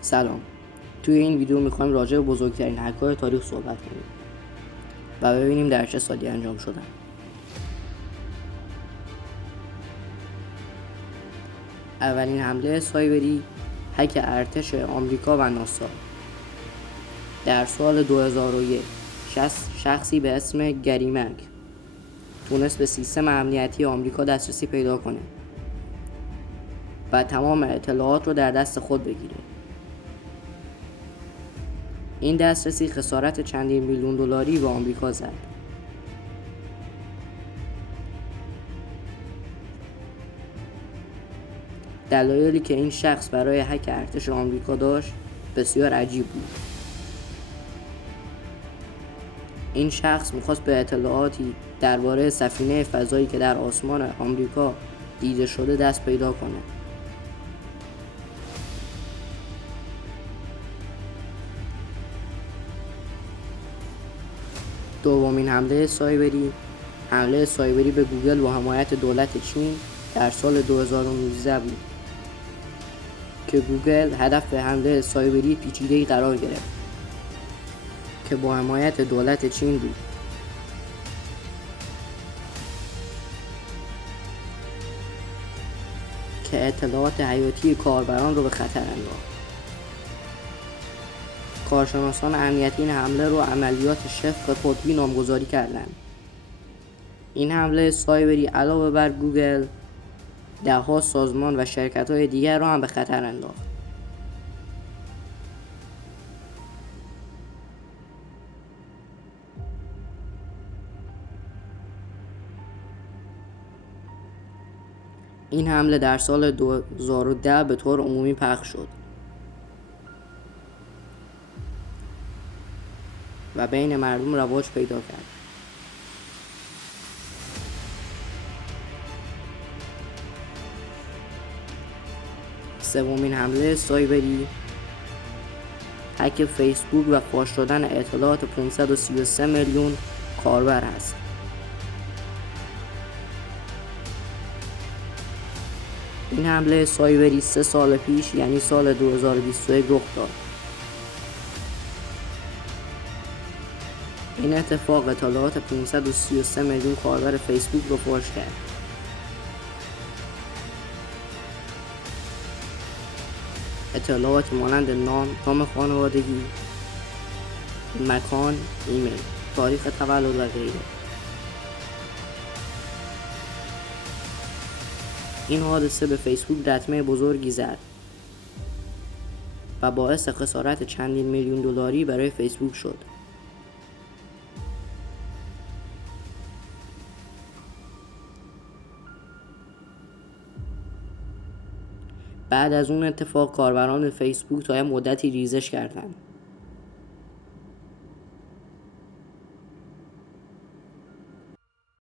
سلام. توی این ویدیو میخوایم راجع به بزرگترین هک‌های تاریخ صحبت کنیم و ببینیم در چه سالی انجام شدن. اولین حمله سایبری هک ارتش آمریکا و ناسا. در سال 2001 شخصی به اسم گری منگ تونست به سیستم امنیتی آمریکا دسترسی پیدا کنه و تمام اطلاعات رو در دست خود بگیره. این دسترسی خسارت چندین میلیون دلاری به آمریکا زد. دلایلی که این شخص برای هک ارتش آمریکا داشت بسیار عجیب بود. این شخص میخواست به اطلاعاتی درباره سفینه فضایی که در آسمان آمریکا دیده شده دست پیدا کنه. دومین حمله سایبری به گوگل با حمایت دولت چین در سال 2019 بود که گوگل هدف حمله سایبری پیچیده‌ای قرار گرفت که با حمایت دولت چین بود. که اطلاعات حیاتی کاربران رو به خطر انداخت. کارشناسان امنیتی این حمله رو عملیات شفق قطبی نامگذاری کردند. این حمله سایبری علاوه بر گوگل ده‌ها سازمان و شرکت‌های دیگر رو هم به خطر انداخت. این حمله در سال 2010 به طور عمومی پخش شد و بین مردم رواج پیدا کرد. سومین حمله سایبری هک فیسبوک و فاش شدن اطلاعات 533 میلیون کاربر است. این حمله سایبری 3 سال پیش یعنی سال 2021 رخ داد. این اتفاق اطلاعات 533 میلیون کاربر فیسبوک رو فاش کرد. اطلاعات مانند نام خانوادگی، مکان، ایمیل، تاریخ تولد و غیره. این حادثه به فیسبوک لطمه بزرگی زد و باعث خسارت چندین میلیون دلاری برای فیسبوک شد. بعد از اون اتفاق کاربران فیسبوک تا مدتی ریزش کردند